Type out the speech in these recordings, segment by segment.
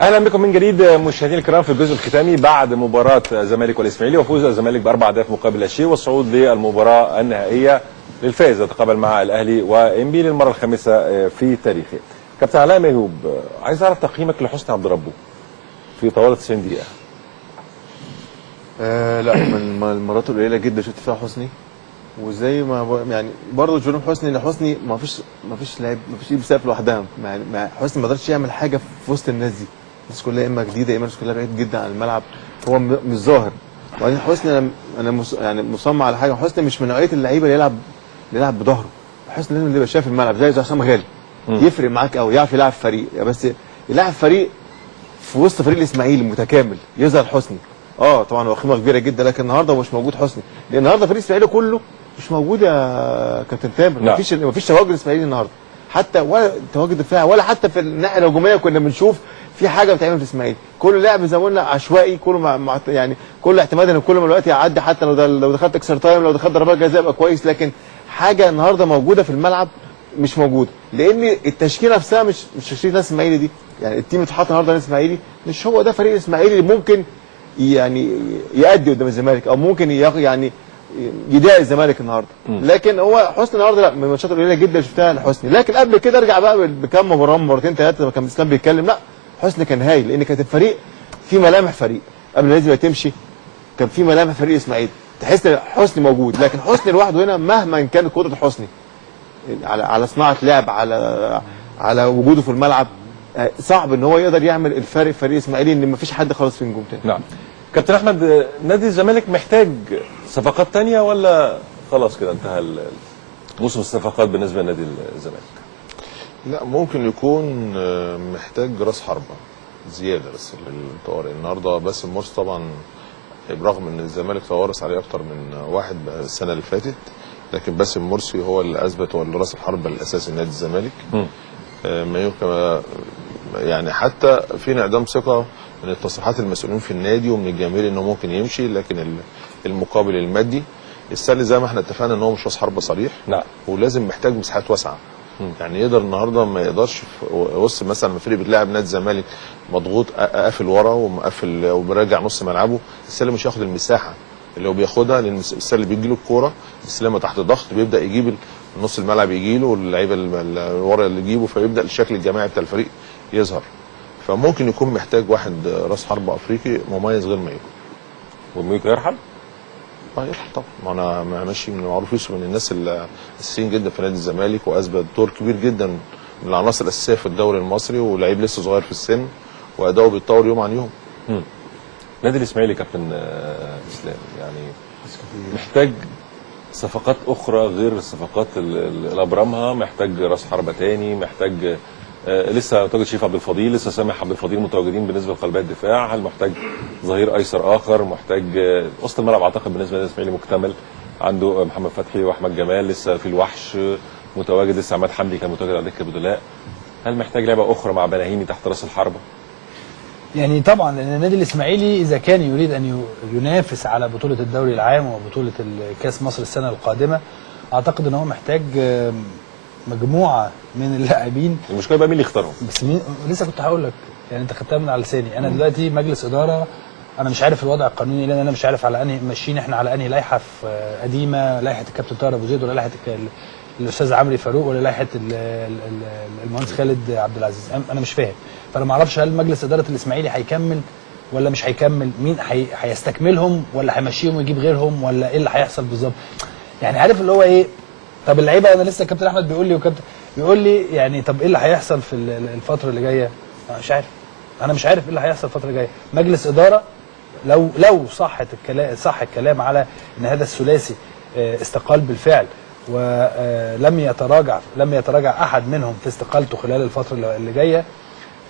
اهلا بكم من جديد مشاهدينا الكرام في الجزء الختامي بعد مباراه الزمالك والاسماعيلي وفوز الزمالك ب4 اهداف مقابل لا شيء والصعود للمباراه النهائيه للفائز يتقابل مع الاهلي وانبي للمره الخامسه في تاريخه. كابتن علاء ميهوب، عايز اعرف تقييمك لحسني عبد ربه في طوال 90 دقيقه. لا، من المرات القليله جدا شفت فيها حسني، وزي ما يعني برضه جنوب حسني ان حسني ما فيش لعيب، ما فيش بسقف لوحدها. حسني ما قدرش يعمل حاجه في وسط الناس دي. الناس كلها يا اما جديده يا اما الناس كلها بعيد جدا عن الملعب، هو مش ظاهر. وبعدين حسني انا يعني مصمم على حاجه، حسني مش من نوعيه اللعيبه اللي يلعب بظهره. حسني لازم يبقى شايف الملعب زي حسام غالي، يفرق معاك قوي، يعرف يلعب فريق، بس يلعب فريق في وسط فريق الاسماعيلي متكامل يظهر حسني. طبعا هو قيمه كبيره جدا، لكن النهارده مش موجود حسني، لان النهارده فريق الاسماعيلي كله مش موجود يا كابتن تامر. مفيش تواجد اسماعيلي النهارده، حتى ولا تواجد دفاع ولا حتى في الناحيه الهجوميه كنا بنشوف في حاجه بتعمل في الاسماعيلي. كل لاعب زي ما قلنا عشوائي، كله يعني كل اعتماد ان كل ما الوقت يعدي، حتى لو دخلت اكسترا تايم، لو دخلت ضربات جزاء يبقى كويس، لكن حاجه النهارده موجوده في الملعب مش موجوده، لان التشكيله نفسها مش تشكيله ناس الاسماعيلي دي. يعني التيم اللي اتحط النهارده الاسماعيلي مش هو ده فريق الاسماعيلي اللي ممكن يعني يأدي قدام الزمالك، او ممكن يعني يضايق الزمالك النهارده. لكن هو حسني النهارده لا، من الماتشات القليله جدا شفتها لحسني. لكن قبل كده ارجع بقى بكام مباراه، مرتين ثلاثه لما كان اسلام بيتكلم، لا حسني كان هايل، لان كانت الفريق في ملامح فريق قبل النادي ما تمشي، كان في ملامح فريق اسماعيلي تحس ان حسني موجود. لكن حسني لوحده هنا مهما كانت قدره حسني على صناعه لعب، على وجوده في الملعب، صعب ان هو يقدر يعمل الفارق في فريق الاسماعيلي، ان مفيش حد خلاص في نجوم تاني. نعم. كابتن احمد، نادي الزمالك محتاج صفقات تانية ولا خلاص كده انتهى موسم الصفقات بالنسبه لنادي الزمالك؟ لا، ممكن يكون محتاج راس حربه زياده بس للطوارئ. النهارده باسم مرسي طبعا برغم ان الزمالك توارث عليه اكتر من واحد السنه اللي فاتت، لكن باسم مرسي هو اللي اثبت هو اللي راس الحربه الاساسي لنادي الزمالك. ما يمكن يعني حتى في انعدام ثقه من التصريحات المسؤولين في النادي ومن الجماهير انه ممكن يمشي، لكن المقابل المادي السنه زي ما احنا اتفقنا ان هو مش راس حربه صريح. لا، ولازم محتاج مساحات واسعه. يعني يقدر النهارده ما يقدرش وسط مثلا لما فريق بتلاعب نادي الزمالك مضغوط قافل ورا ومقفل وبراجع نص ملعبه، السله مش هياخد المساحه اللي هو بياخدها، لان السله اللي بيجي له الكوره السله تحت ضغط بيبدا يجيب نص الملعب يجي له واللعيبه اللي ورا اللي يجيبه، فيبدا الشكل الجماعي بتاع الفريق يظهر. فممكن يكون محتاج واحد راس حربه افريقي مميز غير ميكو. وميكو يرحل؟ يرحل طبعا، ما انا ماشي من معروف يوسف من الناس الاساسيين جدا في نادي الزمالك، واثبت دور كبير جدا من العناصر الاساسيه في الدوري المصري، ولعيب لسه صغير في السن واداؤه بيتطور يوم عن يوم. نادي الاسماعيلي كابتن اسلام يعني محتاج صفقات اخرى غير الصفقات اللي ابرمها، محتاج راس حربه تاني، محتاج لسه متواجد شريف عبد الفضيل، لسه سامح عبد الفضيل متواجدين بالنسبه لقلبي الدفاع، هل محتاج ظهير ايسر اخر؟ محتاج وسط الملعب اعتقد بالنسبه للاسماعيلي مكتمل، عنده محمد فتحي واحمد جمال، لسه في الوحش متواجد، لسه عماد حمدي كان متواجد على دكه البدلاء. هل محتاج لعبه اخرى مع بناهيني تحت راس الحربه؟ يعني طبعا لان النادي الاسماعيلي اذا كان يريد ان ينافس على بطوله الدوري العام وبطوله كاس مصر السنه القادمه، اعتقد ان هو محتاج مجموعه من اللاعبين. المشكله بقى مين اللي يختارهم؟ بس مين؟ لسه كنت هقول لك، يعني انت خدتها من على لساني. انا دلوقتي مجلس اداره، انا مش عارف الوضع القانوني، لان انا مش عارف على انهي ماشيين احنا، على انهي لائحه في قديمه، لائحه الكابتن طاهر ابو زيد ولا لائحه الاستاذ عمرو فاروق ولا لائحه المهندس خالد عبد العزيز. انا مش فاهم، فانا ما اعرفش هل مجلس اداره الاسماعيلي هيكمل ولا مش هيكمل، مين هيستكملهم ولا هيمشيهم ويجيب غيرهم، ولا ايه اللي هيحصل بالظبط. يعني عارف اللي هو ايه. طب اللعيبه، انا لسه كابتن احمد بيقول لي وكابتن بيقول لي يعني طب ايه اللي هيحصل في الفتره اللي جايه؟ مش عارف، انا مش عارف ايه اللي هيحصل الفتره اللي جايه. مجلس اداره لو صح الكلام على ان هذا الثلاثي استقال بالفعل ولم يتراجع احد منهم في استقالته خلال الفتره اللي جايه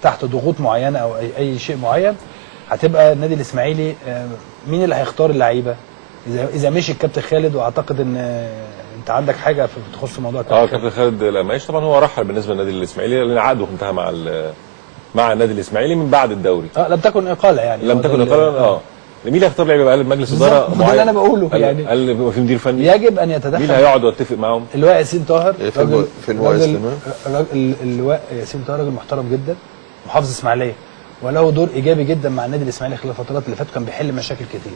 تحت ضغوط معينه او اي شيء معين، هتبقى النادي الاسماعيلي مين اللي هيختار اللعيبه؟ اذا مشي الكابتن خالد، واعتقد ان انت عندك حاجه تخص موضوع كابتن خالد لمعيش طبعا هو رحل بالنسبه للنادي الاسماعيلي لان عقده انتهى مع النادي الاسماعيلي من بعد الدوري. لم تكن اقاله يعني. لم تكن اقاله. مين اللي هيختار لعيبه بقى مجلس اداره معين؟ ده اللي انا بقوله يعني. هل بيبقى في مدير فني؟ يجب ان يتدخل. مين هيقعد ويتفق معاهم؟ اللواء ياسين طاهر في اللواء اللواء ياسين طاهر راجل محترم جدا، محافظ اسماعيليه، وله دور ايجابي جدا مع النادي الاسماعيلي خلال الفترات اللي فاتت، كان بيحل مشاكل كتير.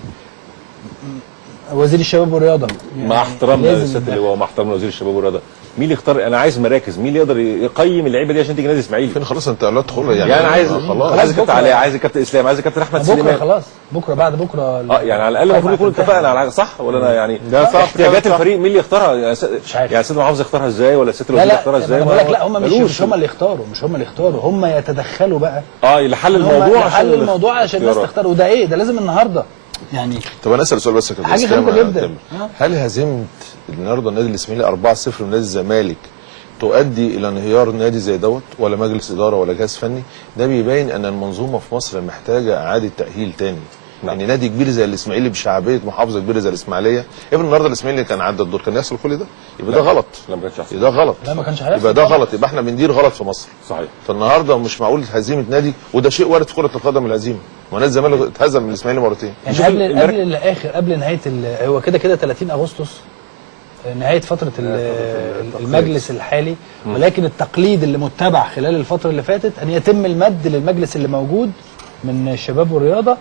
وزير الشباب والرياضه مع احترامنا لازم للست اللي هو مع احترامنا لوزير الشباب والرياضه، مين اللي يختار؟ انا عايز مراكز، مين اللي يقدر يقيم اللعيبه دي عشان تيجي نادي اسماعيلي؟ فين خلاص انت لا تدخل يعني انا عايز خلاص عايز الكابتن بكرة. علاء، عايز الكابتن اسلام، عايز الكابتن احمد بكره سليمان. خلاص، بكره بعد بكره يعني على الاقل المفروض يكون اتفقنا على صح ولا انا يعني ده صح، احتياجات صح. الفريق مين اللي يختارها؟ مش عارف. يعني السيد المحافظ يختارها ازاي ولا الست لا الوزير لا يختارها ازاي؟ انا بقول لك لا، هم ملوش. مش هم اللي يختاروا، مش هم اللي يختاروا، هم يتدخلوا بقى لحل الموضوع حل الموضوع عشان الناس الاختيارات. تختار. وده ايه ده لازم النهارده يعني. طب انا اسال سؤال بس يا كابتن حاجة اسلام غريبة يا جدا. تامر. هل هزيمه النهارده النادي الاسماعيلي 4-0 من نادي الزمالك تؤدي الى انهيار نادي زي دوت، ولا مجلس اداره ولا جهاز فني؟ ده بيبين ان المنظومه في مصر محتاجه اعاده تاهيل تاني. يعني نادي كبير زي الاسماعيلي بشعبيه محافظه كبيره زي الاسماعيليه، ابن النهارده الاسماعيلي كان عدى الدور كان يحصل كل ده؟ يبقى ده غلط. لا ما كانش احسن. يبقى ده غلط. لا ما كانش هيحصل. يبقى ده غلط، يبقى احنا بندير غلط في مصر. صحيح. فالنهارده مش معقول هزيمه نادي، وده شيء وارد في كره القدم الهزيمه. ونادي الزمالك اتهزم من الاسماعيلي مرتين. يعني شوف قبل الاخر، قبل نهايه هو كده 30 اغسطس نهايه فتره المجلس الحالي، ولكن التقليد اللي متبع خلال الفتره اللي فاتت ان يتم المد للمجلس اللي موجود من الشباب والرياضه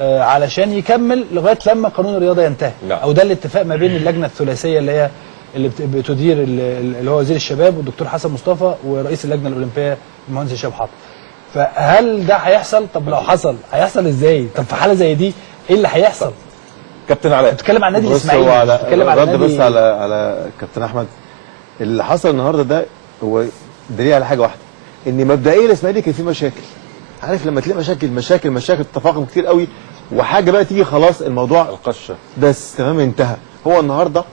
علشان يكمل لغايه لما قانون الرياضه ينتهي. لا. او ده الاتفاق ما بين اللجنه الثلاثيه اللي هي اللي بتدير اللي هو وزير الشباب والدكتور حسن مصطفى ورئيس اللجنه الاولمبيه المهندس هشام حاطب. فهل ده هيحصل؟ طب لو حصل هيحصل ازاي؟ طب في حاله زي دي ايه اللي هيحصل؟ كابتن علاء بتتكلم عن النادي بص، الاسماعيلي، هو على بتتكلم عن رد النادي بس على كابتن احمد. اللي حصل النهارده ده هو دليل على حاجه واحده، ان مبدئيا الاسماعيلي كان فيه مشاكل. عارف لما تلاقي مشاكل تفاقم كتير قوي، وحاجه بقى تيجي خلاص الموضوع القشه بس تمام انتهى. هو النهارده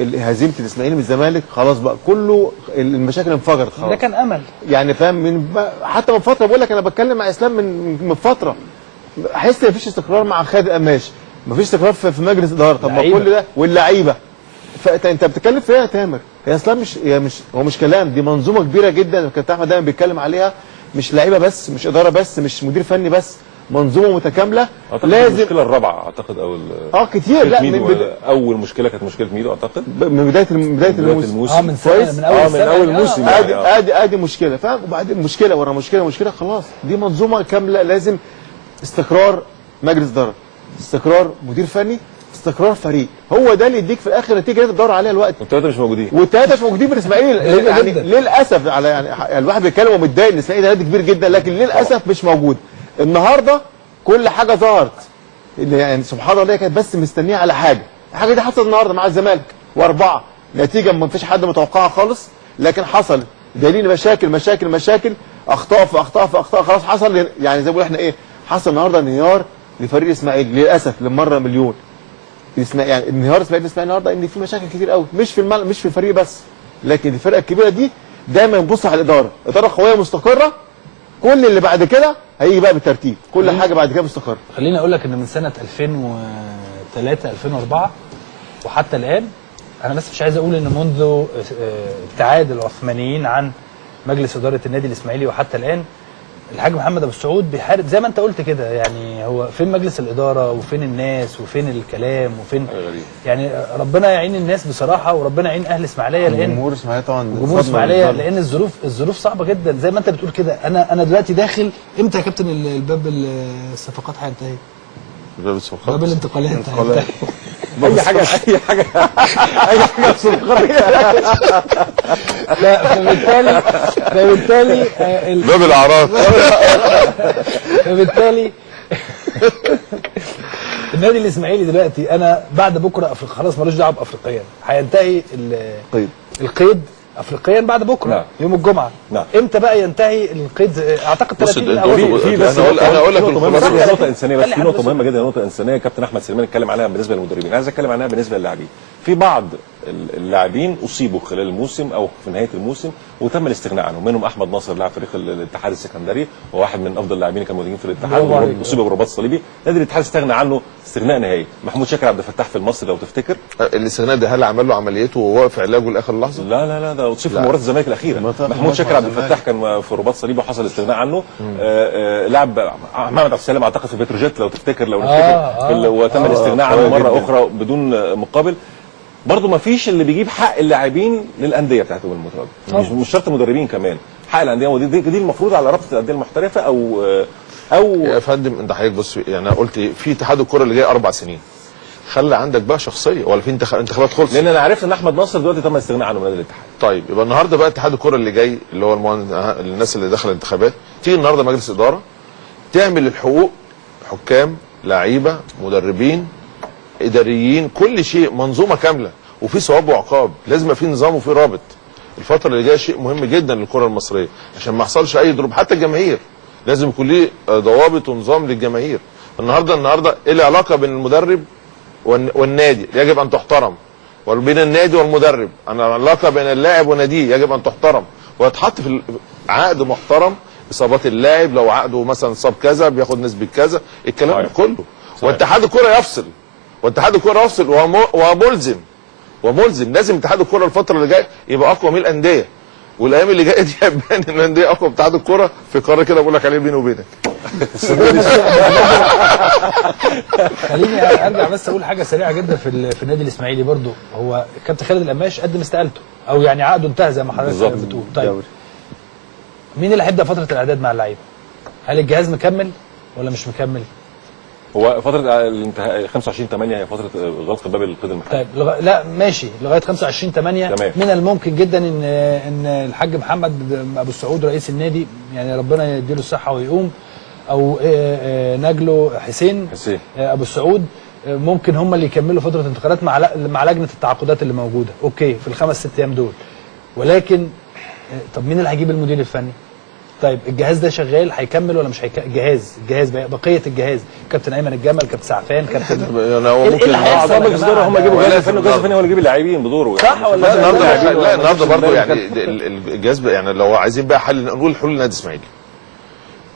هزيمه الاسماعيلي من الزمالك خلاص بقى كله المشاكل انفجرت خلاص. ده كان امل. يعني فاهم حتى من فتره بقول لك انا بتكلم مع اسلام من فتره، احس مفيش استقرار مع خالد قماش، مفيش استقرار في مجلس اداره. طب ما لعيبة. كل ده واللعيبه، فانت بتتكلم في ايه يا تامر؟ هي اصلا مش كلام، دي منظومه كبيره جدا كابتن احمد دايما بيتكلم عليها، مش لعيبه بس، مش اداره بس، مش مدير فني بس، منظومه متكامله. اعتقد لازم المشكله الرابعه اعتقد او كتير. لا اول مشكله كانت مشكله ميدو اعتقد من بدايه الموسم. من سنه، كويس؟ من اول من اول سنة. موسم ادي مشكله، فاهم؟ وبعدين مشكله ورا مشكله خلاص. دي منظومه كامله، لازم استقرار مجلس اداره، استقرار مدير فني، استقرار فريق. هو ده اللي يديك في الاخر نتيجه انت تدور عليها الوقت. والثلاثه مش موجودين. والثلاثه مش موجودين في الاسماعيلي يعني جداً. للاسف. على يعني الواحد بيتكلم ومتضايق ان الاسماعيلي ده نادي كبير جدا، لكن للاسف مش موجود. النهارده كل حاجه ظهرت، اللي يعني سبحان الله كانت بس مستنيه على حاجه. الحاجه دي حصلت النهارده مع الزمالك واربعه، نتيجه ما فيش حد متوقعها خالص، لكن حصل دليل مشاكل، اخطاء في اخطاء خلاص حصل. يعني زي ما بنقول احنا ايه، حصل النهارده انهيار لفريق الاسماعيلي للاسف للمره مليون. يعني انهيار الاسماعيلي النهارده ان في مشاكل كتير قوي، مش في الفريق بس، لكن الفرقه الكبيره دي دايما نبص على الاداره، اداره قويه مستقره، كل اللي بعد كده هيجي بقى بالترتيب، كل حاجه بعد كده مستقره. خليني اقول لك ان من سنه 2003 2004 وحتى الان، انا بس مش عايز اقول ان منذ ابتعاد العثمانيين عن مجلس اداره النادي الاسماعيلي وحتى الان الحاج محمد ابو السعود بيحارب زي ما انت قلت كده. يعني هو فين مجلس الاداره وفين الناس وفين الكلام وفين يعني ربنا يعين الناس بصراحه، وربنا يعين اهل اسماعيليه، لان جمهور اسماعيليه طبعا، جمهور اسماعيليه، لان الظروف صعبه جدا زي ما انت بتقول كده. انا دلوقتي داخل امتى يا كابتن الباب الصفقات هينتهي؟ باب الصفقات، باب الانتقالات هينتهي. اي حاجه لا فبالتالي باب الاعراض. فبالتالي النادي الاسماعيلي دلوقتي انا بعد بكره خلاص ملوش دعوه بافريقيا، هينتهي القيد افريقيا بعد بكره. نعم. يوم الجمعه. نعم. امتى بقى ينتهي القيد؟ اعتقد 30 في بس انا اقول لك نقطه انسانيه، بس في نقطه مهمه جدا، نقطه انسانيه كابتن احمد سليمان اتكلم عليها بالنسبه للمدربين، عايز اتكلم عنها بالنسبه للاعبين. في بعض اللاعبين اصيبوا خلال الموسم او في نهايه الموسم وتم الاستغناء عنهم، منهم احمد ناصر لاعب فريق الاتحاد السكندري وواحد من افضل اللاعبين اللي كانوا موجودين في الاتحاد، اصيب برباط صليبي، نادي الاتحاد استغنى عنه استغناء نهائي. محمود شاكر عبد الفتاح في المصري لو تفتكر، الاستغناء ده هل عمل له عمليته وهو واقف علاجه لاخر لحظه؟ لا ده اصيب في مباراه الزمالك الاخيره. محمود شاكر عبد الفتاح كان في رباط صليبي وحصل الاستغناء عنه. لاعب محمد عبد السلام اعتقد في بتروجيت لو تفتكر، وتم الاستغناء عنه مره اخرى بدون مقابل. برضه ما فيش اللي بيجيب حق اللاعبين للانديه بتاعتهم المتواجده، مش شرط مدربين كمان، حق الانديه، ودي المفروض على رابطه الانديه المحترفه او او يا فندم انت حضرتك بص، يعني انا قلت ايه، في اتحاد الكره اللي جاي 4 سنين، خلي عندك بقى شخصيه، ولا في انتخابات خلصت؟ لان انا عرفت ان احمد ناصر دلوقتي تم الاستغناء عنه من نادي الاتحاد. طيب يبقى النهارده بقى اتحاد الكره اللي جاي اللي هو الناس اللي داخله الانتخابات، تيجي النهارده مجلس اداره تعمل الحقوق، حكام، لعيبه، مدربين، اداريين، كل شيء، منظومه كامله، وفي ثواب وعقاب، لازم يبقى في نظام وفي رابط. الفتره اللي جايه شيء مهم جدا للكره المصريه عشان ما يحصلش اي ضروب، حتى الجماهير لازم يكون ليه ضوابط ونظام للجماهير. النهارده ايه العلاقه بين المدرب والنادي؟ يجب ان تحترم. وبين النادي والمدرب، العلاقه بين اللاعب وناديه يجب ان تحترم ويتحط في عقد محترم. اصابات اللاعب، لو عقده مثلا صاب كذا بياخد نسبه كذا، الكلام ده كله. واتحاد الكره يفصل، وملزم لازم اتحاد الكره الفتره اللي جايه يبقى اقوى من الانديه، والايام اللي جايه دي هتبان ان الانديه اقوى. اتحاد الكره في قرار كده بقول لك عليه بيني وبينك. خليني ارجع بس اقول حاجه سريعه جدا في النادي الاسماعيلي برضو. هو كابتن خالد القماش قدم استقالته، او يعني عقده انتهى زي ما حضرتك بتقول. طيب مين اللي هيبدا فتره الاعداد مع اللعيبه؟ هل الجهاز مكمل ولا مش مكمل؟ هو فتره الانتهاء 25/8 هي فتره غلق باب القيد المحلي. طيب لا ماشي لغايه 25/8. من الممكن جدا ان الحاج محمد ابو السعود رئيس النادي، يعني ربنا يديله الصحه ويقوم، او نجله حسين ابو السعود، ممكن هم اللي يكملوا فتره الانتقالات مع لجنه التعاقدات اللي موجوده، اوكي، في ال5-6 ايام دول. ولكن طب مين اللي هيجيب المدير الفني؟ طيب الجهاز ده شغال هيكمل ولا مش هيكمل؟ الجهاز بقيه الجهاز، كابتن ايمن الجمل، كابتن سعفان، كابتن يعني هو ممكن اعضاء مجلس الاداره هم يجيبوا جهاز الفني، والجهاز الفني هو اللي يجيب اللاعبين بدوره. صح ولا لا النهارده برضه يعني الجهاز يعني لو عايزين بقى حل، نقول حلول النادي الاسماعيلي.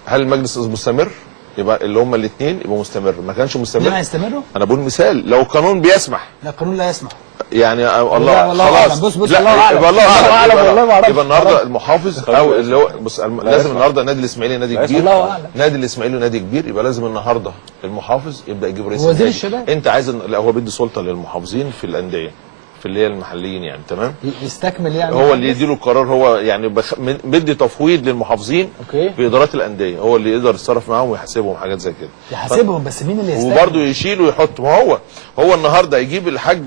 هل المجلس مستمر؟ يبقى اللي هم الاثنين يبقوا مستمر، ما كانش مستمر مين هيستمروا؟ انا بقول مثال، لو القانون بيسمح. لا القانون لا يسمح. يعني الله خلاص. بص الله اعلم. والله ما اعرف. يبقى النهارده المحافظ او اللي هو بص لازم النهارده النادي الاسماعيلي نادي كبير. نادي الاسماعيلي نادي كبير، يبقى لازم النهارده المحافظ يبدا يجيب رئيس وزير الشباب. انت عايز لا هو بيدي سلطه للمحافظين في الانديه، في اللي هي المحليين يعني، تمام؟ يستكمل يعني هو اللي يديله القرار، هو يعني بدي تفويض للمحافظين في ادارات الانديه، هو اللي يقدر يتصرف معاهم ويحاسبهم حاجات زي كده. يحاسبهم بس مين اللي يستكمل؟ وبرضه يشيل ويحط. ما هو النهارده يجيب الحاج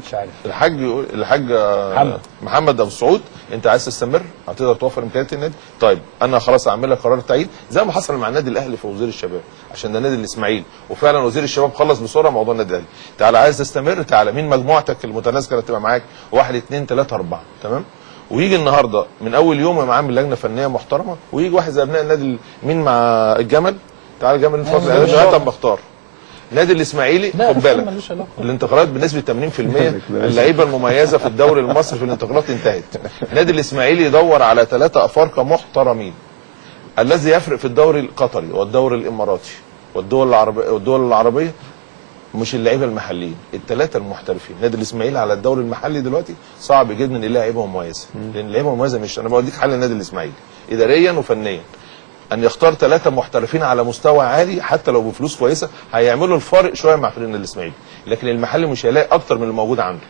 محمد ابو السعود، انت عايز تستمر هتقدر توفر امكانيات النادي؟ طيب انا خلاص هعمل لك قرار تعيين زي ما حصل مع النادي الاهلي في وزير الشباب، عشان ده نادي الاسماعيلي، وفعلا وزير الشباب خلص بسرعه موضوع النادي الاهلي. تعالى عايز تستمر، تعالى مين مجموعتك المتناسقه اللي تبقى معاك؟ 1 2 3 4، تمام؟ ويجي النهارده من اول يوم معاه من لجنه فنيه محترمه، ويجي واحد زي ابناء النادي مين مع الجمل، تعالى الجمل الفتره لغايه اما اختار. نادي الاسماعيلي خد بالك الانتقالات بنسبه 80%، اللعيبه المميزه في الدوري المصري في الانتقالات انتهت. نادي الاسماعيلي يدور على 3 افارقه محترمين. الذي يفرق في الدوري القطري والدوري الاماراتي والدول العربيه مش اللعيبه المحليين، ال3 المحترفين. نادي الاسماعيلي على الدوري المحلي دلوقتي صعب جدا ان يلاقي لعيبه مميزه، لان اللعيبه مميزه مش، انا بوديك حل النادي الاسماعيلي اداريا وفنيا، ان يختار 3 محترفين على مستوى عالي حتى لو بفلوس كويسه هيعملوا الفارق شويه مع فريق النادي الاسماعيلي، لكن المحلي مش هيلاقي اكتر من الموجود عنده.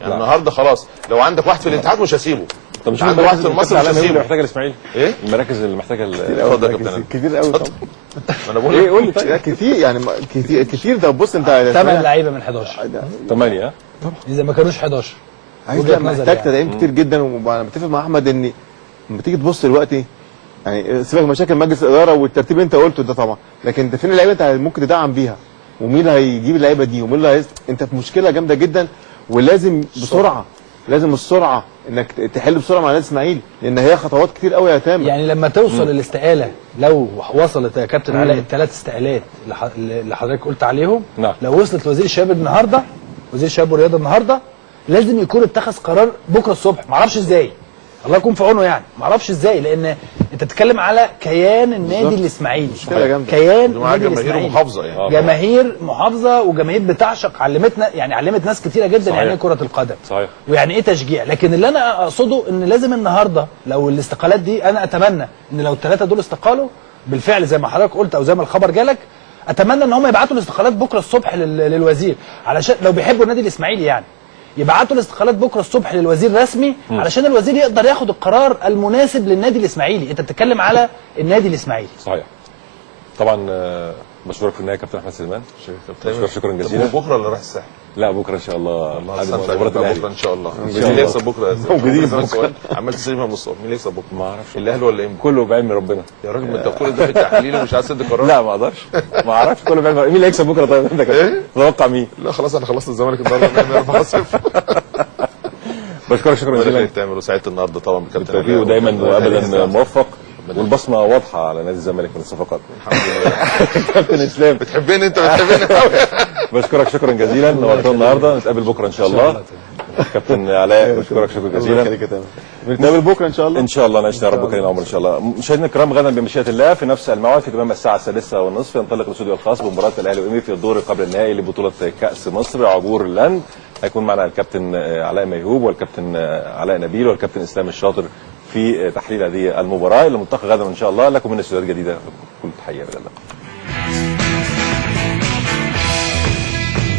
يعني النهارده خلاص لو عندك واحد في الاتحاد مش هسيبه. طب مش عندك واحد في مصر مش هسيبه. اللي محتاجه الاسماعيلي ايه؟ المراكز اللي محتاجه اتفضل يا كابتن. كتير قوي طبعا. انا بقول ايه قول لي كتير يعني كتير. ده بص انت 8 لعيبه من 11 8 اذا ما كانوش 11 عايز محتاج تدعيم كتير جدا. وانا متفق مع احمد ان لما تيجي تبص دلوقتي يعني سيبك مشاكل مجلس الاداره والترتيب اللي انت قلته ده طبعا، لكن انت فين اللعيبه انت ممكن تدعم بيها؟ ومين اللي هيجيب اللعيبه دي؟ ومين اللي انت في مشكله جامده جدا، ولازم بسرعه، لازم السرعه انك تحل بسرعه مع النادي الاسماعيلي، لان هي خطوات كتير قوي يا تامر. يعني لما توصل الاستقاله، لو وصلت يا كابتن علاء ال3 استقالات اللي حضرتك قلت عليهم، لو وصلت لوزير الشباب النهارده، وزير الشباب والرياضه النهارده، لازم يكون اتخذ قرار بكره الصبح. معرفش ازاي، الله يكون في عونه، يعني معرفش ازاي، لان انت بتتكلم على كيان النادي الاسماعيلي، كيان النادي الاسماعيلي، محافظه يعني جماهير محافظه وجماهير بتعشق، علمتنا يعني، علمت ناس كتيره جدا يعني ايه كره القدم، صحيح، ويعني ايه تشجيع. لكن اللي انا اقصده ان لازم النهارده لو الاستقالات دي، انا اتمنى ان لو ال3 دول استقالوا بالفعل زي ما حضرتك قلت او زي ما الخبر جالك، اتمنى ان هم يبعتوا الاستقالات بكره الصبح للوزير، علشان لو بيحبوا النادي الاسماعيلي يعني يبعتوا الاستقالات بكره الصبح للوزير رسمي، علشان الوزير يقدر ياخد القرار المناسب للنادي الاسماعيلي. انت بتتكلم على النادي الاسماعيلي. صحيح. طبعا بشكرك في النهايه كابتن احمد سليمان. بشكرك شكرا جزيلا. بكره اللي رايح الساحل؟ لا بكره ان شاء الله الله بعد استمتع مباراه بكره الاهلي ان شاء الله. مين الله. اللي يكسب بكره؟ موجودين بكره. بكرة. عملت تسليمها من الصبح، مين اللي يكسب بكره؟ ما اعرفش الاهلي ولا انبي؟ كله بعلم ربنا. يا راجل ما انت بتقول ده في التحليل ومش عايز تدي قرار. لا ما اقدرش ما اعرفش كله بعلم مين اللي هيكسب بكره. طيب انت إيه؟ تتوقع مين؟ لا خلاص انا خلصت الزمالك النهارده 4-0. بشكرك شكرا جزيلا. تامر وسعدت النهارده طبعا بكابتن بالتوفيق علاء. ودايما الله وابدا يخليك. موفق والبصمه واضحه على نادي الزمالك من الصفقات. الحمد لله. كابتن اسلام بتحبني انت بتحبني قوي. بشكرك شكرا جزيلا نورتنا النهارده. نتقابل بكره ان شاء الله. كابتن علاء بشكرك شكرا جزيلا. نتقابل بكره ان شاء الله. ان شاء الله نعيش يا رب كريم عمر ان شاء الله. مشاهدينا الكرام غدا بمشيئه الله في نفس الموعد في تمام الساعه 6:30 ينطلق الاستوديو الخاص بمباراه الاهلي وإنبي في الدور قبل النهائي لبطوله كاس مصر عبور لاند. هيكون معنا الكابتن علاء ميهوب والكابتن علاء نبيل والكابتن اسلام الشاطر في تحليل هذه المباراه اللي ملتقى غدا ان شاء الله. لكم من استوديوهات جديده كل تحيه الى اللقاء.